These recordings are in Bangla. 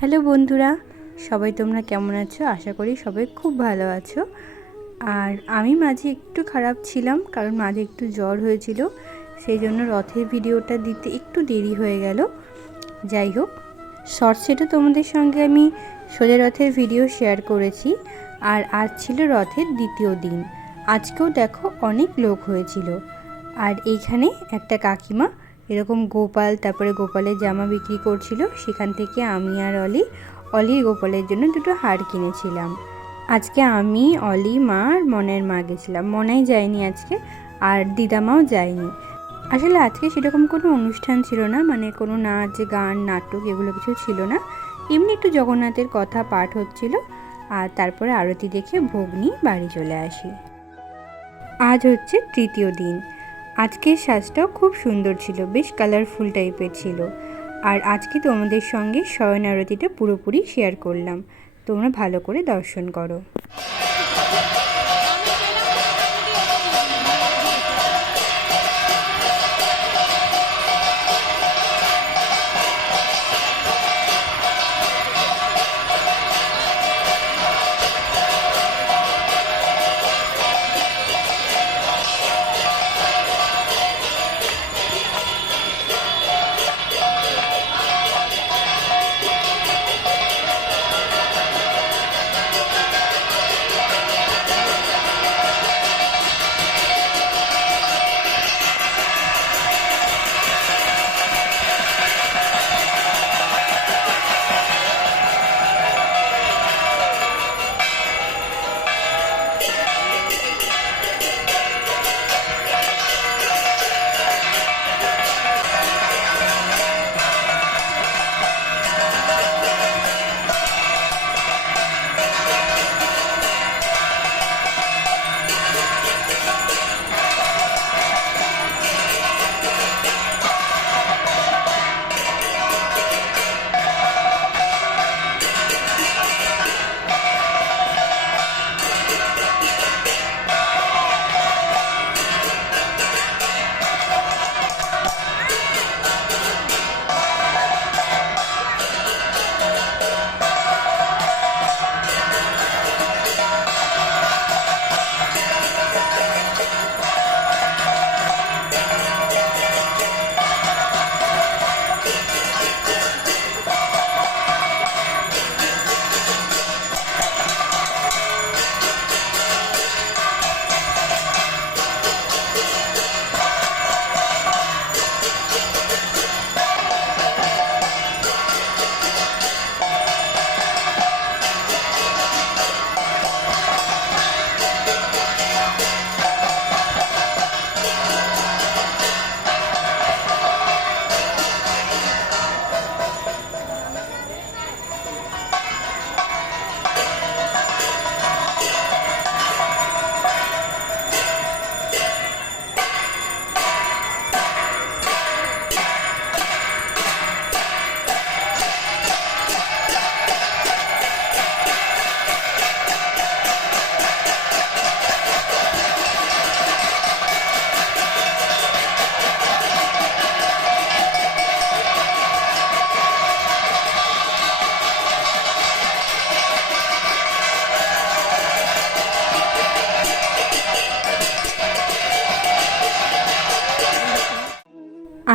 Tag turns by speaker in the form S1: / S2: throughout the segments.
S1: হ্যালো বন্ধুরা, সবাই তোমরা কেমন আছো? আশা করি সবাই খুব ভালো আছো। আর আমি মাঝে একটু খারাপ ছিলাম, কারণ মাঝে একটু জ্বর হয়েছিল, সেই জন্য রথের ভিডিওটা দিতে একটু দেরি হয়ে গেল। যাই হোক শর্টসেটও তোমাদের সঙ্গে আমি সোজা রথের ভিডিও শেয়ার করেছি, আর আজ ছিল রথের দ্বিতীয় দিন। আজকেও দেখো অনেক লোক হয়েছিল। আর এইখানে একটা কাকিমা এরকম গোপাল, তারপরে গোপালের জামা বিক্রি করছিল। সেখান থেকে আমি আর অলি অলি গোপালের জন্য দুটো হার কিনেছিলাম। আজকে আমি, অলি, মা আর মনের মা গেছিলাম। মনেই যায়নি আজকে, আর দিদামাও যায়নি। আসলে আজকে সেরকম কোনো অনুষ্ঠান ছিল না মানে কোনো নাচ, গান, নাটক এগুলো কিছু ছিল না। এমনি একটু জগন্নাথের কথা পাঠ হচ্ছিল, আর তারপরে আরতি দেখে ভোগ নিয়ে বাড়ি চলে আসি। আজ হচ্ছে তৃতীয় দিন। আজকের সাজটাও খুব সুন্দর ছিল, বেশ কালারফুল টাইপের ছিল। আর আজকে তোমাদের সঙ্গে শয়ন আরতিটা পুরোপুরি শেয়ার করলাম। তোমরা ভালো করে দর্শন করো।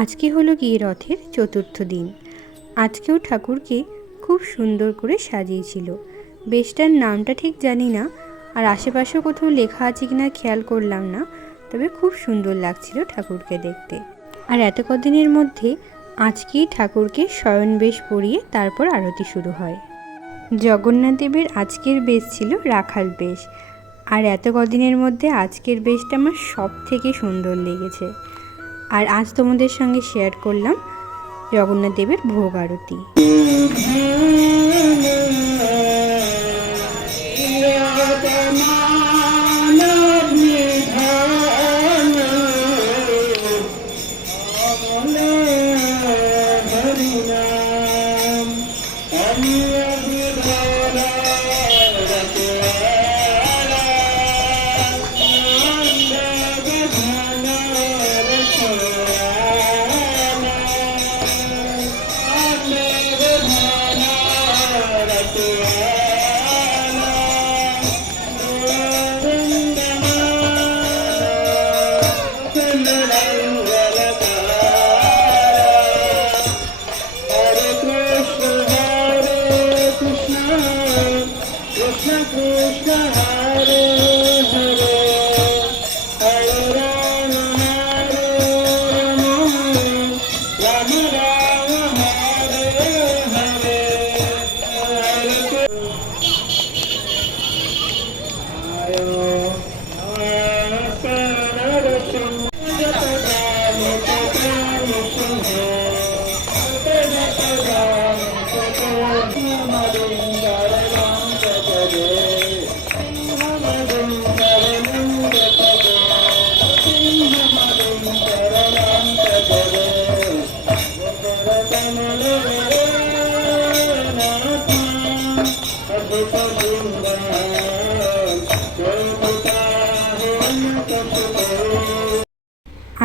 S1: আজকে হলো গিয়ে রথের চতুর্থ দিন। আজকেও ঠাকুরকে খুব সুন্দর করে সাজিয়েছিল। বেশটার নামটা ঠিক জানি না, আর আশেপাশেও কোথাও লেখা আছে কিনা খেয়াল করলাম না, তবে খুব সুন্দর লাগছিল ঠাকুরকে দেখতে। আর এত কদিনের মধ্যে আজকেই ঠাকুরকে শয়ন বেশ পরিয়ে তারপর আরতি শুরু হয়। জগন্নাথ দেবের আজকের বেশ ছিল রাখাল বেশ, আর এত কদিনের মধ্যে আজকের বেশটা আমার সব থেকে সুন্দর লেগেছে। আর আজ তোমাদের সঙ্গে শেয়ার করলাম জগন্নাথ দেবের ভোগ আরতি Yeah.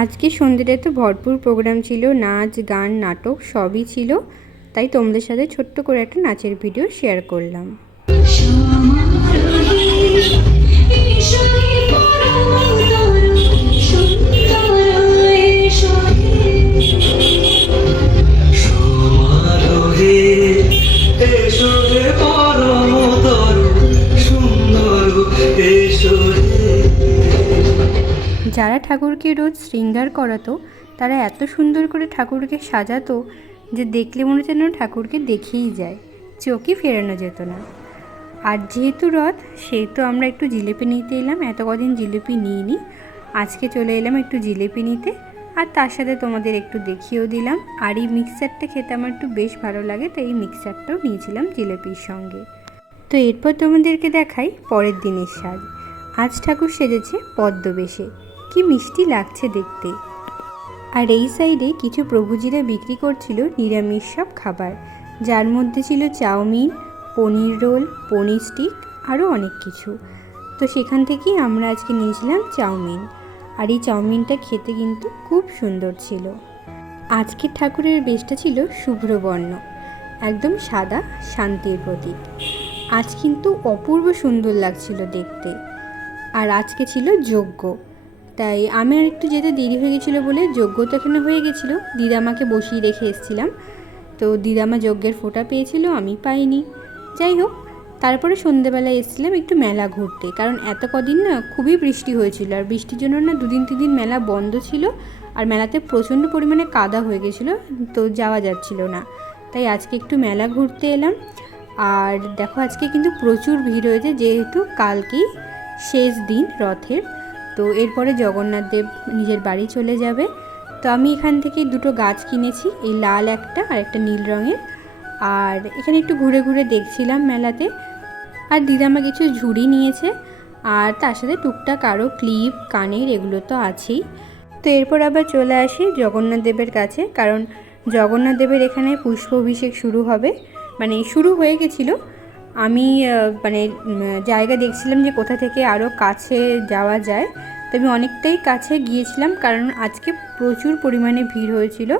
S1: আজকে সন্ধ্যেটা তো ভরপুর প্রোগ্রাম ছিল, নাচ, গান, নাটক, সবই ছিল। তাই তোমাদের সাথে ছোট্ট করে একটা নাচের ভিডিও শেয়ার করলাম। যারা ঠাকুরকে রোজ শৃঙ্গার করাতো, তারা এত সুন্দর করে ঠাকুরকে সাজাতো যে দেখলে মনে যেন ঠাকুরকে দেখেই যায়। চোখই ফেরানো যেত না। আর যেহেতু রথ, সেহেতু আমরা একটু জিলিপি নিতে এলাম। এত কদিন জিলিপি নিইনি। আজকে চলে এলাম একটু জিলিপি নিতে। আর তার সাথে তোমাদের একটু দেখিয়েও দিলাম। আর এই মিক্সারটা খেতে আমার একটু বেশ ভালো লাগে, তাই এই মিক্সারটাও নিয়েছিলাম জিলিপির সঙ্গে। তো এরপর তোমাদেরকে দেখাই পরের দিনের সাজ আজ ঠাকুর সেজেছে পদ্মবেশে। কি মিষ্টি লাগছে দেখতে। আর এই সাইডে কিছু প্রভুজিরা বিক্রি করছিল নিরামিষ সব খাবার। যার মধ্যে ছিল chowmein, paneer roll, paneer stick আরও অনেক কিছু। তো সেখান থেকেই আমরা আজকে নিয়েছিলাম চাউমিন। আর এই চাউমিনটা খেতে কিন্তু খুব সুন্দর ছিল। আজকের ঠাকুরের বেশটা ছিল শুভ্রবর্ণ, একদম সাদা, শান্তির প্রতীক। আজ কিন্তু অপূর্ব সুন্দর লাগছিল দেখতে। আর আজকে ছিল যজ্ঞ। তাই আমি আর একটু যেতে দেরি হয়ে গেছিল বলে যজ্ঞ তো এখানে হয়ে গেছিল। দিদামাকে বসিয়ে রেখে এসেছিলাম। তো দিদামা যজ্ঞের ফোঁটা পেয়েছিল, আমি পাইনি। যাই হোক, তারপরে সন্ধেবেলায় এসেছিলাম একটু মেলা ঘুরতে। কারণ এত কদিন না খুবই বৃষ্টি হয়েছিল। আর বৃষ্টির জন্য না দুদিন, তিন দিন মেলা বন্ধ ছিল। আর মেলাতে প্রচণ্ড পরিমাণে কাদা হয়ে গেছিল, তো যাওয়া যাচ্ছিল না। তাই আজকে একটু মেলা ঘুরতে এলাম। আর দেখো আজকে কিন্তু প্রচুর ভিড় হয়েছে, যেহেতু কালকেই শেষ দিন রথের। তো এরপরে জগন্নাথ দেব নিজের বাড়ি চলে যাবে। তো আমি এখান থেকে দুটো গাছ কিনেছি, এই লাল একটা আর একটা নীল রঙের। আর এখানে একটু ঘুরে ঘুরে দেখছিলাম মেলাতে। আর দিদামা কিছু ঝুড়ি নিয়েছে, আর তার সাথে টুকটাক আরও ক্লিপ, কানের এগুলো তো আছেই। তো এরপর আবার চলে আসি জগন্নাথ দেবের কাছে, কারণ জগন্নাথ দেবের এখানে পুষ্প অভিষেক শুরু হবে। মানে শুরু হয়ে গেছিল আমি মানে জায়গা দেখছিলাম যে কোথা থেকে আরও কাছে যাওয়া যায়। তো আমি অনেকটাই কাছে গিয়েছিলাম কারণ আজকে প্রচুর পরিমাণে ভিড় হয়েছিল।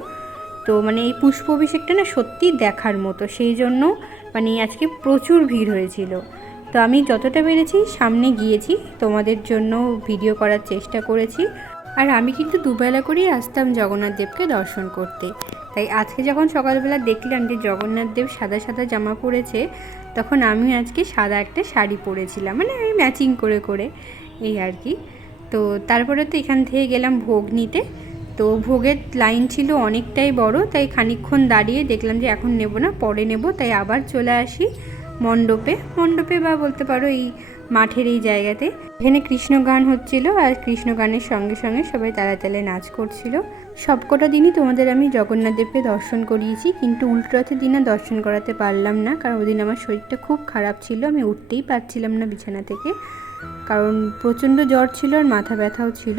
S1: তো মানে এই পুষ্প অভিষেকটা না সত্যি দেখার মতো। সেই জন্য মানে আজকে প্রচুর ভিড় হয়েছিল। তো আমি যতটা পেরেছি সামনে গিয়েছি, তোমাদের জন্য ভিডিও করার চেষ্টা করেছি। আর আমি কিন্তু দুবেলা করেই আসতাম জগন্নাথ দেবকে দর্শন করতে। তাই আজকে যখন সকালবেলা দেখলাম যে জগন্নাথ দেব সাদা সাদা জামা পরেছে তখন আমি আজকে সাদা একটা শাড়ি পরেছিলাম মানে আমি ম্যাচিং করে করে এই আর কি। তো তারপরে তো এখান থেকে গেলাম ভোগ নিতে তো ভোগের লাইন ছিল অনেকটাই বড়, তাই খানিকক্ষণ দাঁড়িয়ে দেখলাম যে এখন নেব না, পরে নেব, তাই আবার চলে আসি মণ্ডপে। মণ্ডপে বা বলতে পারো এই মাঠের এই জায়গাতে। এখানে কৃষ্ণ গান হচ্ছিল আর কৃষ্ণ গানের সঙ্গে সঙ্গে সবাই তালে তালে নাচ করছিল। সবকটা দিনই তোমাদের আমি জগন্নাথ দেবকে দর্শন করিয়েছি, কিন্তু উল্টো রথের আর দর্শন করাতে পারলাম না, কারণ ওদিন আমার শরীরটা খুব খারাপ ছিল, আমি উঠতেই পারছিলাম না বিছানা থেকে। কারণ প্রচণ্ড জ্বর ছিল আর মাথা ব্যথাও ছিল।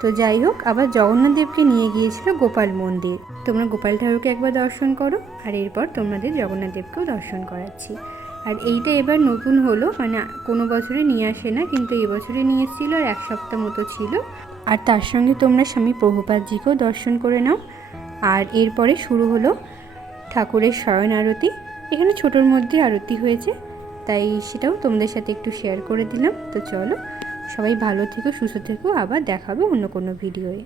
S1: তো যাই হোক, আবার জগন্নাথ দেবকে নিয়ে গিয়েছিল গোপাল মন্দির। তোমরা গোপাল ঠাকুরকে একবার দর্শন করো, আর এরপর তোমাদের জগন্নাথ দেবকেও দর্শন করাচ্ছি। আর এইটা এবার নতুন হলো মানে কোনো বছরে নিয়ে আসে না, কিন্তু এবছরে নিয়ে এসেছিল আর এক সপ্তাহ মতো ছিল। আর তার সঙ্গে তোমরা স্বামী প্রভুপাদজিকেও দর্শন করে নাও। আর এরপরে শুরু হলো ঠাকুরের শয়ন আরতি। এখানে ছোটোর মধ্যে আরতি হয়েছে, তাই সেটাও তোমাদের সাথে একটু শেয়ার করে দিলাম। তো চলো, সবাই ভালো থেকো, সুস্থ থেকো, আবার দেখাবে অন্য কোনো ভিডিওয়ে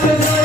S1: Thank you.